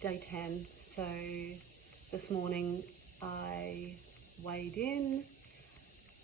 Day 10. So this morning I weighed in,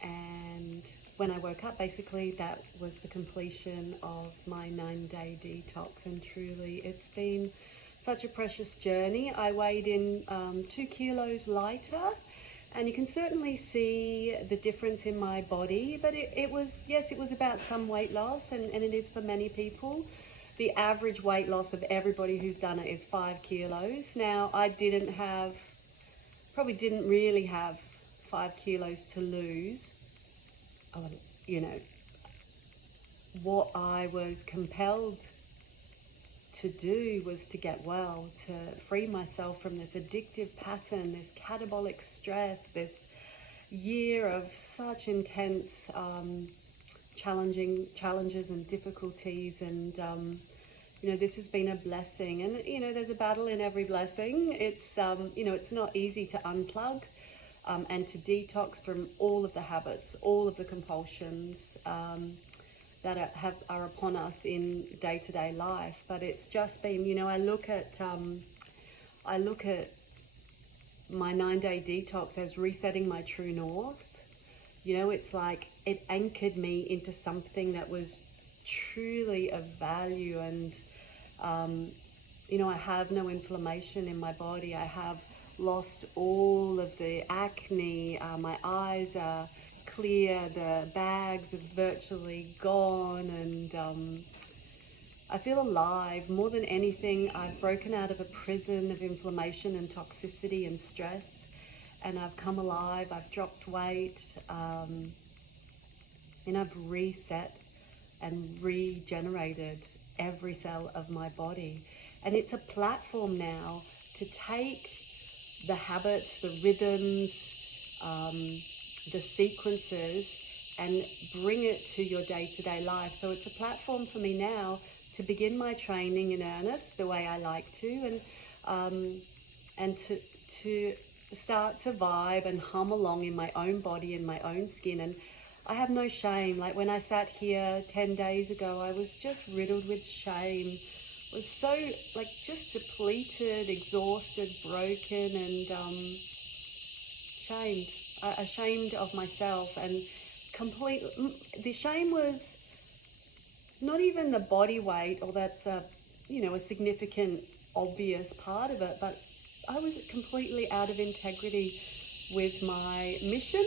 and when I woke up, basically that was the completion of my 9-day detox, and truly it's been such a precious journey. I weighed in 2 kilos lighter, and you can certainly see the difference in my body, but it was, yes, it was about some weight loss, and it is for many people. The average weight loss of everybody who's done it is 5 kilos. Now, I probably didn't really have 5 kilos to lose. You know, what I was compelled to do was to get well, to free myself from this addictive pattern, this catabolic stress, this year of such intense challenges and difficulties, and this has been a blessing. And there's a battle in every blessing. It's it's not easy to unplug and to detox from all of the habits, all of the compulsions that are upon us in day-to-day life. But it's just been, I look at my 9-day detox as resetting my true north. It's like it anchored me into something that was truly of value. And I have no inflammation in my body. I have lost all of the acne. My eyes are clear. The bags are virtually gone, and I feel alive. More than anything, I've broken out of a prison of inflammation and toxicity and stress, and I've come alive. I've dropped weight, and I've reset and regenerated every cell of my body. And it's a platform now to take the habits, the rhythms, the sequences, and bring it to your day-to-day life. So it's a platform for me now to begin my training in earnest, the way I like to, and to start to vibe and hum along in my own body and my own skin. And I have no shame. Like when I sat here 10 days ago, I was just riddled with shame. I was so just depleted, exhausted, broken, and shamed. Ashamed of myself, and the shame was not even the body weight, or that's a significant, obvious part of it, but I was completely out of integrity with my mission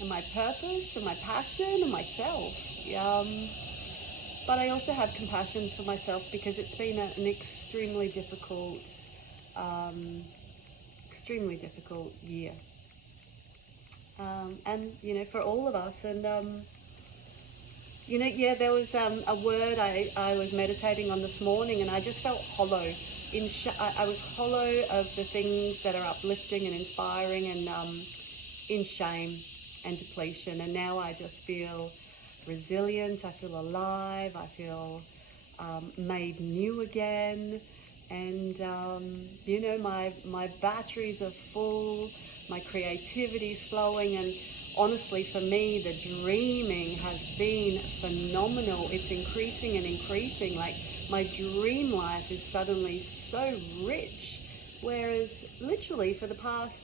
and my purpose and my passion and myself. But I also have compassion for myself because it's been an extremely difficult year. And for all of us. And there was a word I was meditating on this morning, and I just felt hollow. I was hollow of the things that are uplifting and inspiring, and in shame and depletion. And now I just feel resilient. I feel alive. I feel made new again. And my batteries are full. My creativity's flowing, and honestly, for me, the dreaming has been phenomenal. It's increasing and increasing. Like, my dream life is suddenly so rich, whereas literally for the past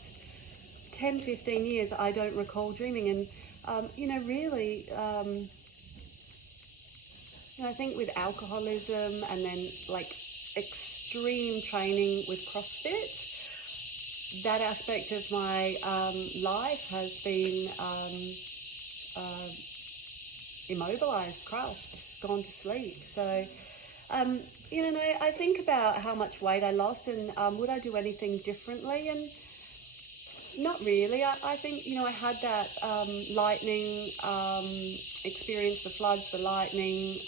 10, 15 years, I don't recall dreaming. And I think with alcoholism and then extreme training with CrossFit, that aspect of my life has been immobilized, crushed, gone to sleep. So, I think about how much weight I lost, and would I do anything differently? And not really. I think, I had that lightning experience, the floods, the lightning.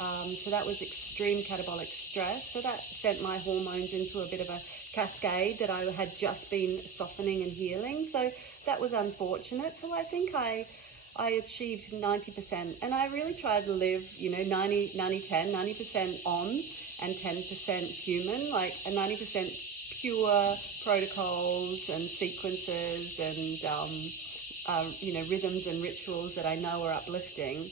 So that was extreme catabolic stress. So that sent my hormones into a bit of a cascade that I had just been softening and healing. So that was unfortunate. So I think I achieved 90%, and I really tried to live 90, 10, 90% on and 10% human, like a 90% pure protocols and sequences and rhythms and rituals that I know are uplifting.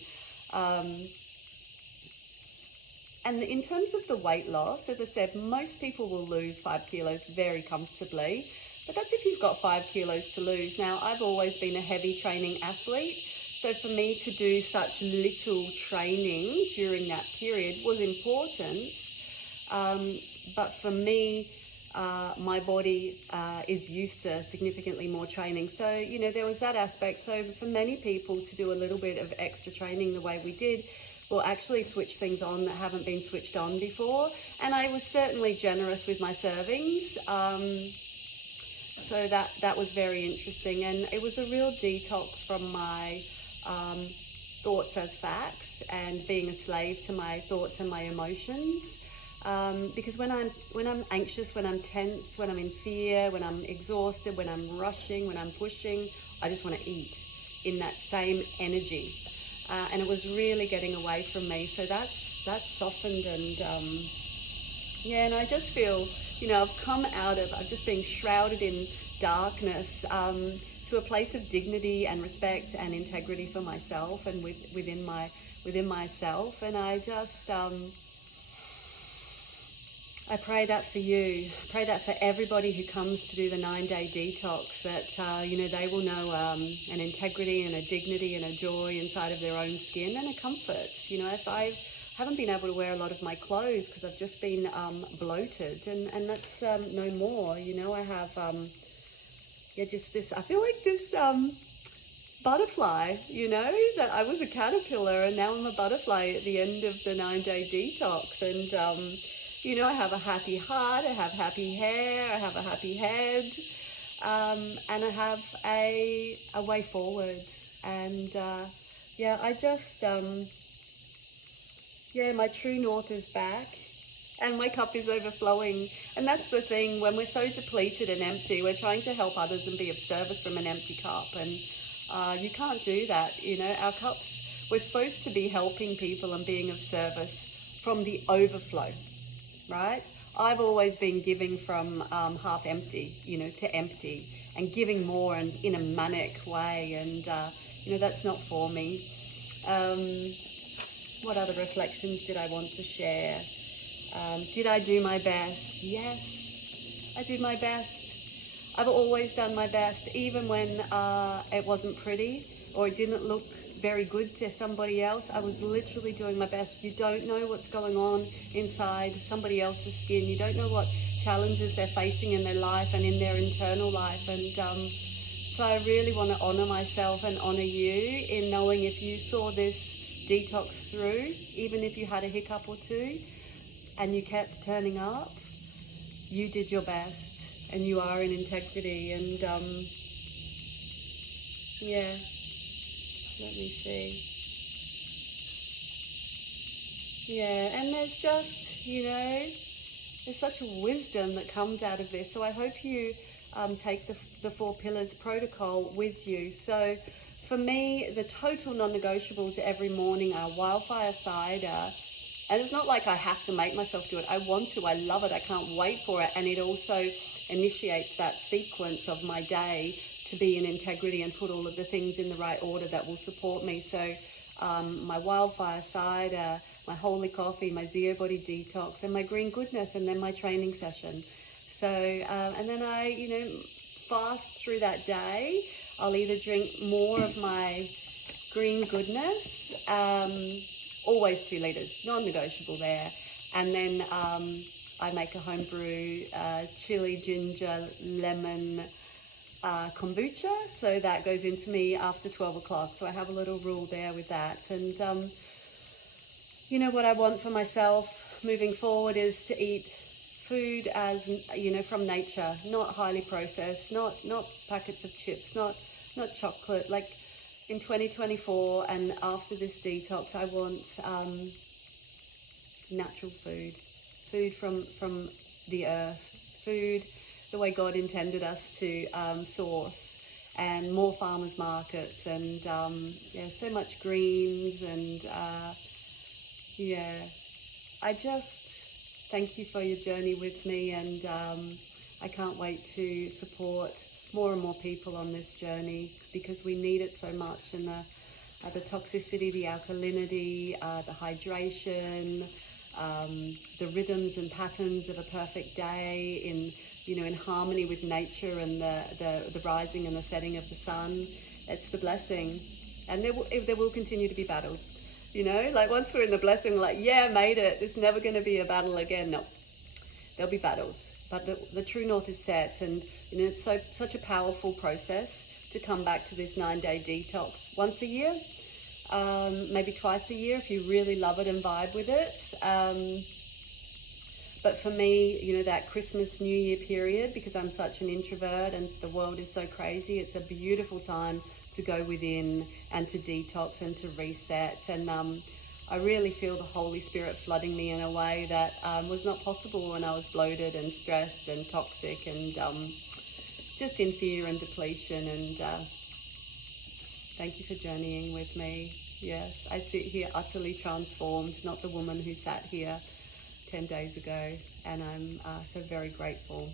And in terms of the weight loss, as I said, most people will lose 5 kilos very comfortably, but that's if you've got 5 kilos to lose. Now, I've always been a heavy training athlete, so for me to do such little training during that period was important. But for me, my body is used to significantly more training. So, you know, there was that aspect. So for many people to do a little bit of extra training the way we did will actually switch things on that haven't been switched on before. And I was certainly generous with my servings. So that was very interesting. And it was a real detox from my thoughts as facts and being a slave to my thoughts and my emotions. Because when I'm anxious, when I'm tense, when I'm in fear, when I'm exhausted, when I'm rushing, when I'm pushing, I just want to eat in that same energy. And it was really getting away from me. So that's softened, and yeah, and I just feel, you know, I've just been shrouded in darkness to a place of dignity and respect and integrity for myself and within myself. And I just I pray that for you. I pray that for everybody who comes to do the 9-day detox, that you know, they will know an integrity and a dignity and a joy inside of their own skin and a comfort. You know, if I haven't been able to wear a lot of my clothes because I've just been bloated, and that's no more. You know, I have yeah, just this. I feel like this butterfly. You know, that I was a caterpillar and now I'm a butterfly at the end of the 9-day detox, and you know, I have a happy heart, I have happy hair, I have a happy head, and I have a way forward. And yeah, I just, yeah, my true north is back and my cup is overflowing. And that's the thing, when we're so depleted and empty, we're trying to help others and be of service from an empty cup. And you can't do that, you know, our cups, we're supposed to be helping people and being of service from the overflow. Right? I've always been giving from half empty, you know, to empty, and giving more and in a manic way, and you know, that's not for me. What other reflections did I want to share? Did I do my best? Yes, I did my best. I've always done my best, even when it wasn't pretty or it didn't look very good to somebody else. I was literally doing my best. You don't know what's going on inside somebody else's skin. You don't know what challenges they're facing in their life and in their internal life. And so I really want to honor myself and honor you in knowing if you saw this detox through, even if you had a hiccup or two and you kept turning up, you did your best and you are in integrity. And yeah, let me see. Yeah, and there's just, you know, there's such a wisdom that comes out of this. So I hope you take the 4 pillars protocol with you. So for me, the total non-negotiables every morning are wildfire cider. And it's not like I have to make myself do it. I want to, I love it, I can't wait for it. And it also initiates that sequence of my day to be in integrity and put all of the things in the right order that will support me. So my wildfire cider, my holy coffee, my zero body detox, and my green goodness, and then my training session. So, and then I, you know, fast through that day. I'll either drink more of my green goodness, always 2 litres, non-negotiable there. And then I make a homebrew chili, ginger, lemon, kombucha, so that goes into me after 12 o'clock. So I have a little rule there with that. And you know, what I want for myself moving forward is to eat food as, you know, from nature, not highly processed, not packets of chips, not chocolate. Like in 2024 and after this detox, I want natural food from the earth, food the way God intended us to source, and more farmers markets, and yeah, so much greens, and yeah, I just thank you for your journey with me, and I can't wait to support more and more people on this journey, because we need it so much. And the toxicity, the alkalinity, the hydration, the rhythms and patterns of a perfect day in harmony with nature and the rising and the setting of the sun. It's the blessing. And there will continue to be battles. Like once we're in the blessing, we're like, yeah, made it. It's never going to be a battle again. No, there'll be battles. But the true north is set, and it's such a powerful process to come back to this 9-day detox once a year, maybe twice a year if you really love it and vibe with it. But for me, that Christmas, New Year period, because I'm such an introvert and the world is so crazy, it's a beautiful time to go within and to detox and to reset. And I really feel the Holy Spirit flooding me in a way that was not possible when I was bloated and stressed and toxic and just in fear and depletion. And thank you for journeying with me. Yes, I sit here utterly transformed, not the woman who sat here 10 days ago, and I'm so very grateful.